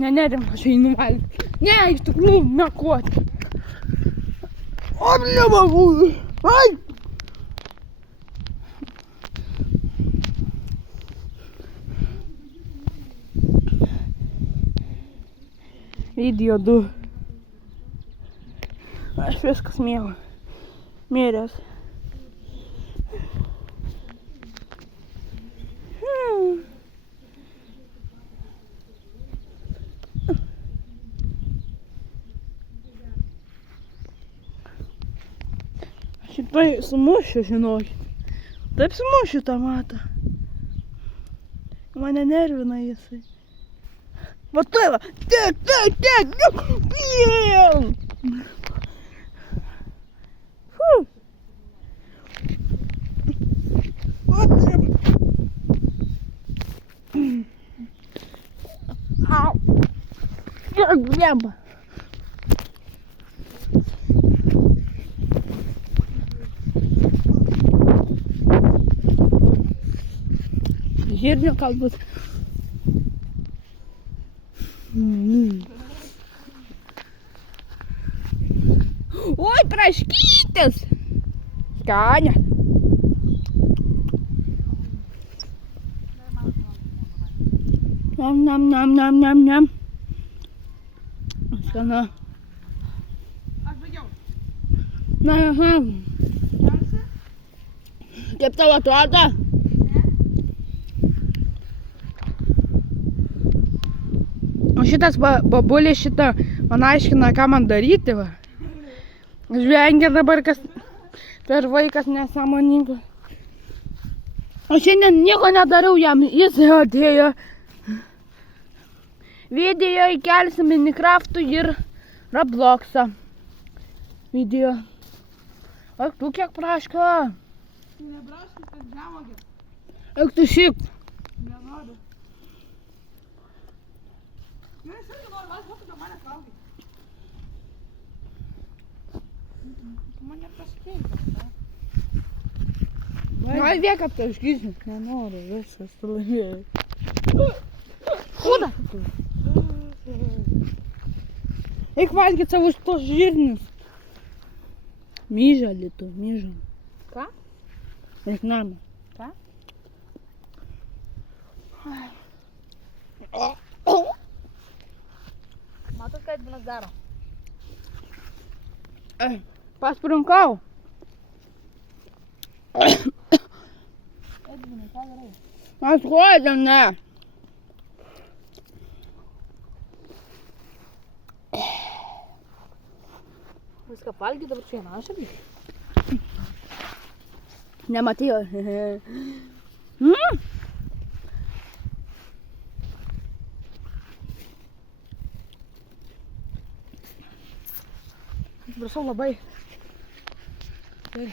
Nerim, aš einu valgyti. Ne, iš tikrųjų, mekuoti. O, nebagų. Ai! Video 2. Aš viskas mėgau. Mėręs. Šitai sumušiu, žinokit. Taip sumušiu tą matą. Mane nervina jisai. Va tai va. Tiek. Piem. Au. Blemba. Žirnio kalbus. Oi, praškytis. Skania. Nam. Skana. Aš baigiau. Na, aha. Kaip tau atrodo? O šitas babulė šitą man aiškina, ką man daryti, va. Žvengia dabar, kas per vaikas nesąmoningas. O šiandien nieko nedariau jam, jis atėjo. Video įkelsim Minecraft'ų ir Roblox'ą. Video. Ak, tu kiek praška? Nebraškis, kad žemogė. Ak, tu šiaip. Nenoriu. Gerai, aš irgi noriu, aš kad mane kaukia. Tu mane paskėlė. Ai, viek aptaškysiu. Nenoriu, viskas, tu laimėjai. Kuda? Eik valgyt savo tos žirnius. Myža, Litu, myža. Ką? Eik namą. Ką? Matot, ką Edvinas daro? Pasprunkau. Edvinai, ką darai? Aš kodėl ne. Viską valgy, dabar čia našą. Nematėjo. Atsiprašau labai. Tai